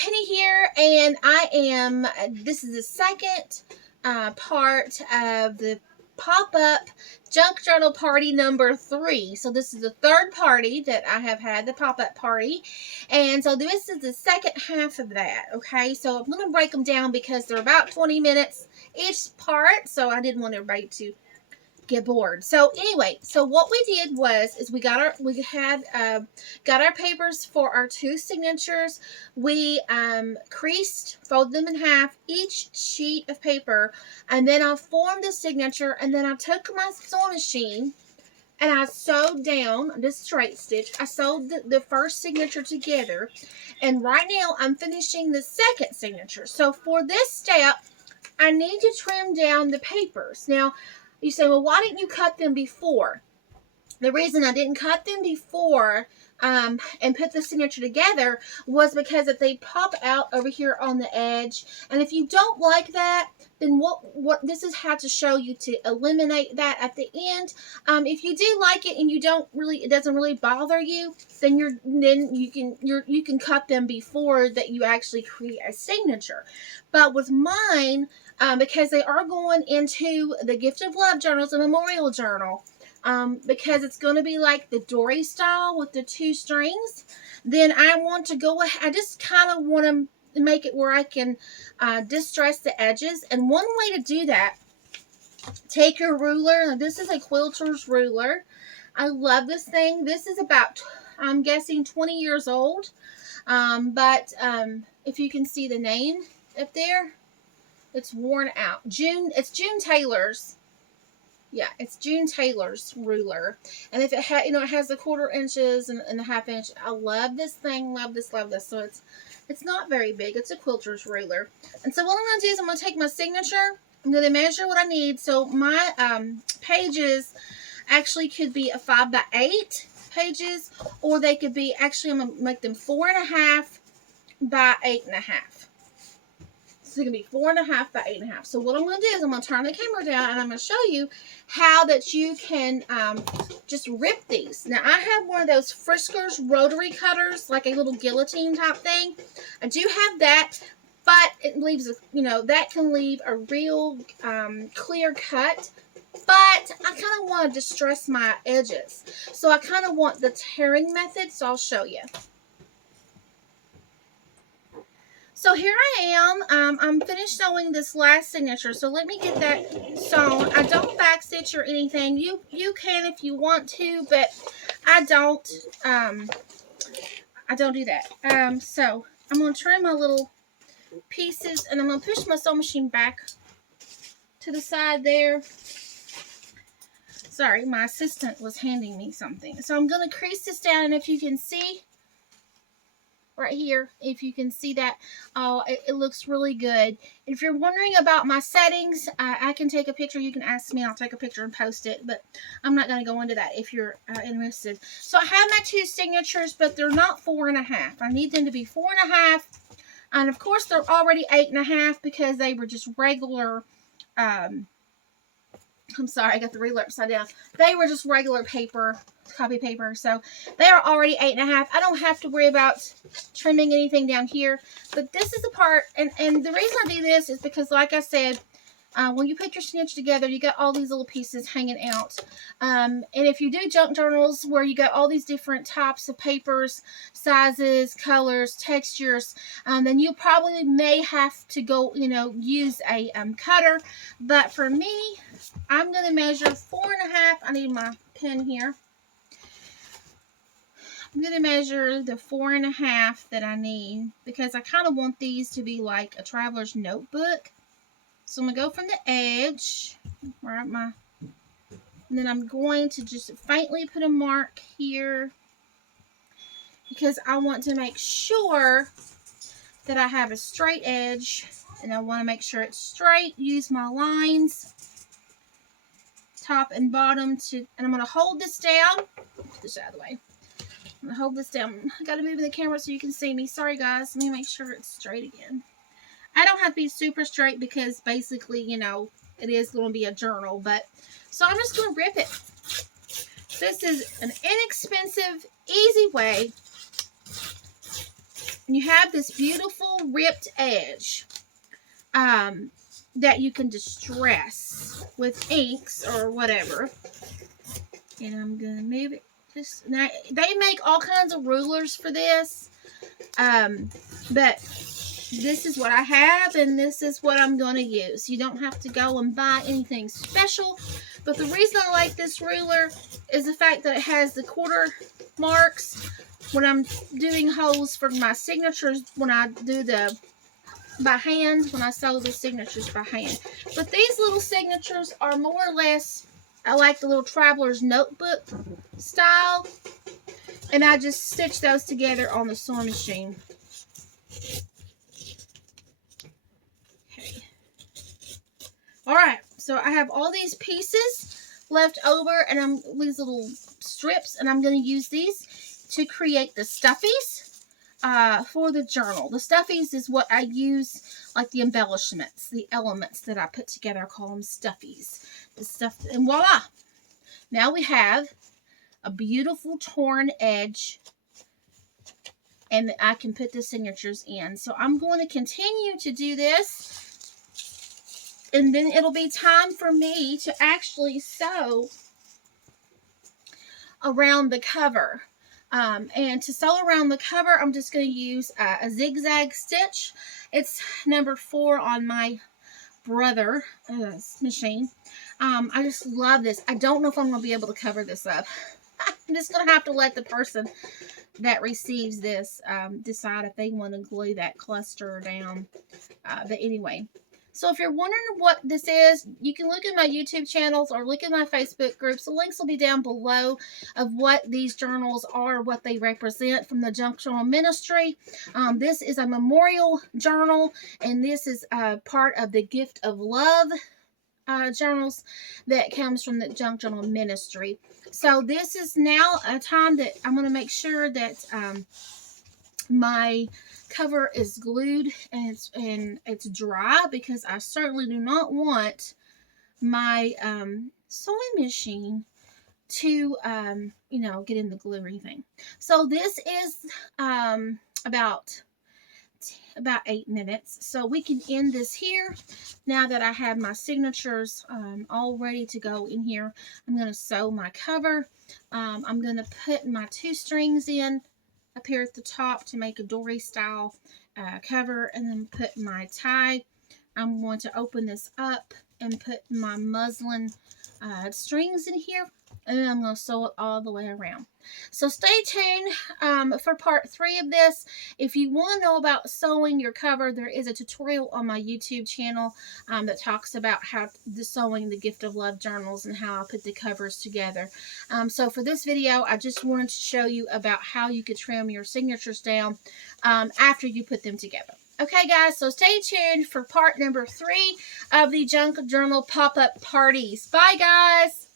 Penny here, and this is the second part of the pop-up junk journal party number 3. So this is the third party that I have had, the pop-up party, and so this is the second half of that. Okay, so I'm going to break them down because they're about 20 minutes each part, so I didn't want everybody to get bored. So anyway, so what we did was we got our papers for our 2 signatures. We folded them in half, each sheet of paper, and then I formed the signature, and then I took my sewing machine and I sewed down this straight stitch. I sewed the first signature together, and right now I'm finishing the second signature. So for this step, I need to trim down the papers. Now, you say, well, why didn't you cut them before? The reason I didn't cut them before and put the signature together was because if they pop out over here on the edge, and if you don't like that, then what this is how to show you to eliminate that at the end. If you do like it and it doesn't really bother you, then you can cut them before that you actually create a signature. But with mine, because they are going into the Gift of Love journals, a memorial journal, because it's going to be like the Dory style with the 2 strings, then I want to go ahead. I just kind of want to make it where I can distress the edges. And one way to do that, take your ruler. This is a quilter's ruler. I love this thing. This is about, I'm guessing, 20 years old. But if you can see the name up there, it's worn out. It's June Taylor's. Yeah, it's June Taylor's ruler. And if it has the 1/4 inches and the 1/2 inch. I love this thing. Love this. So it's not very big. It's a quilter's ruler. And so what I'm going to do is I'm going to take my signature. I'm going to measure what I need. So my pages actually could be a 5 by 8 pages, or they could be, actually I'm going to make them 4.5 by 8.5. So it's going to be 4.5 by 8.5. So what I'm going to do is I'm going to turn the camera down, and I'm going to show you how that you can just rip these. Now, I have one of those Friskers rotary cutters, like a little guillotine type thing. I do have that, but it leaves, that can leave a real clear cut. But I kind of want to distress my edges. So I kind of want the tearing method, so I'll show you. So here I am. I'm finished sewing this last signature. So let me get that sewn. I don't back stitch or anything. You can if you want to, but I don't do that. So I'm going to trim my little pieces, and I'm going to push my sewing machine back to the side there. Sorry, my assistant was handing me something. So I'm going to crease this down, and if you can see right here, if you can see that, it looks really good. If you're wondering about my settings, I can take a picture. You can ask me. I'll take a picture and post it, but I'm not going to go into that if you're interested. So I have my 2 signatures, but they're not 4.5. I need them to be 4.5, and of course they're already 8.5 because they were just regular. I'm sorry, I got the ruler upside down. They were just regular paper, copy paper. So they are already 8.5. I don't have to worry about trimming anything down here. But this is the part, and the reason I do this is because, like I said, when you put your signature together, you got all these little pieces hanging out. And if you do junk journals where you got all these different types of papers, sizes, colors, textures, then you probably may have to go, use a cutter. But for me, I'm going to measure 4.5. I need my pen here. I'm going to measure the 4.5 that I need because I kind of want these to be like a traveler's notebook. So I'm going to go from the edge, and then I'm going to just faintly put a mark here because I want to make sure that I have a straight edge, and I want to make sure it's straight. Use my lines, top and bottom, and I'm going to hold this down. Put this out of the way. I'm going to hold this down. I got to move the camera so you can see me. Sorry, guys. Let me make sure it's straight again. I don't have to be super straight because basically, it is going to be a journal. So I'm just going to rip it. This is an inexpensive, easy way you have this beautiful ripped edge that you can distress with inks or whatever. And I'm going to move it. Now, they make all kinds of rulers for this. But this is what I have, and this is what I'm going to use. You don't have to go and buy anything special. But the reason I like this ruler is the fact that it has the quarter marks when I'm doing holes for my signatures, when I do the by hand, when I sew the signatures by hand. But these little signatures are more or less, I like the little traveler's notebook style. And I just stitch those together on the sewing machine. Okay. Alright, so I have all these pieces left over, and these little strips, and I'm going to use these to create the stuffies for the journal. The stuffies is what I use, like the embellishments, the elements that I put together. I call them stuffies. The stuff, and voila! Now we have a beautiful torn edge, and I can put the signatures in. So I'm going to continue to do this, and then it'll be time for me to actually sew around the cover. And to sew around the cover, I'm just going to use a zigzag stitch. It's number 4 on my brother machine. I just love this. I don't know if I'm going to be able to cover this up. I'm just going to have to let the person that receives this decide if they want to glue that cluster down. But anyway, so if you're wondering what this is, you can look at my YouTube channels or look at my Facebook groups. The links will be down below of what these journals are, what they represent from the Junk Journal Ministry. This is a memorial journal, and this is part of the Gift of Love journals that comes from the Junk Journal Ministry. So this is now a time that I'm going to make sure that my cover is glued and it's dry, because I certainly do not want my sewing machine to get in the glue or anything. So this is about 8 minutes. So we can end this here. Now that I have my signatures all ready to go in here, I'm going to sew my cover. I'm going to put my 2 strings in up here at the top to make a dory style cover, and then put my tie. I'm going to open this up and put my muslin strings in here, and then I'm going to sew it all the way around. So stay tuned for part 3 of this. If you want to know about sewing your cover, there is a tutorial on my YouTube channel that talks about how sewing the Gift of Love journals and how I put the covers together. So for this video, I just wanted to show you about how you could trim your signatures down after you put them together. Okay, guys, so stay tuned for part number 3 of the Junk Journal pop-up parties. Bye, guys!